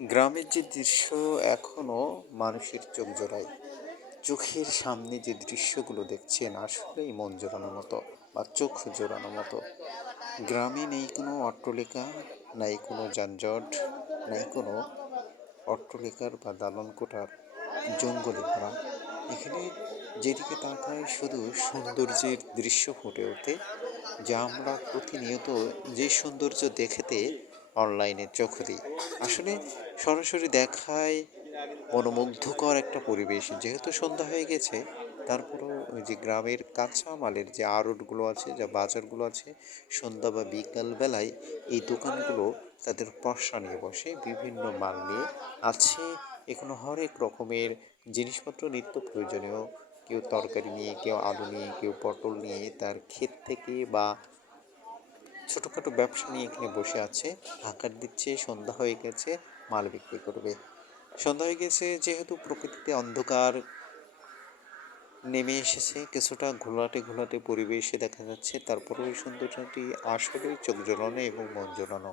গ্রামের যে দৃশ্য এখনও মানুষের চোখ জোড়ায়। চোখের সামনে যে দৃশ্যগুলো দেখছেন, আসলেই মন জোড়ানোর মতো বা চোখ জোড়ানোর মতো। গ্রামে নেই কোনো অট্টলিকা নাই কোনো যানজট, নাই কোনো অট্টলিকার বা দালন কোঠার জঙ্গলে ভরা। এখানে যেদিকে তাকায় শুধু সৌন্দর্যের দৃশ্য ফুটে ওঠে, যা আমরা প্রতিনিয়ত যে সৌন্দর্য দেখেতে অনলাইনে চোখ দিই। আসলে সরাসরি দেখায় মনোমুগ্ধকর একটা পরিবেশ। যেহেতু সন্ধ্যা হয়ে গেছে, তারপরেও ওই যে গ্রামের কাঁচামালের যে আড়তগুলো আছে, যা বাজারগুলো আছে, সন্ধ্যা বা বিকাল বেলায় এই দোকানগুলো তাদের পশা নিয়ে বসে বিভিন্ন মাল নিয়ে। আছে এখনও হরেক রকমের জিনিসপত্র, নিত্য প্রয়োজনীয়। কেউ তরকারি নিয়ে, কেউ আলু নিয়ে, কেউ পটল নিয়ে তার ক্ষেত থেকে বা ছোটোখাটো ব্যবসা নিয়ে এখানে বসে আছে। আকার দিচ্ছে, সন্ধ্যা হয়ে গেছে, মাল বিক্রি করবে। সন্ধ্যা হয়ে গেছে, যেহেতু প্রকৃতিতে অন্ধকার নেমে এসেছে, কিছুটা ঘোলাটে ঘোলাটে পরিবেশে দেখা যাচ্ছে তারপরে ওই সৌন্দর্যটি আসলেই চোখ জ্বলানো এবং মন জ্বলানো।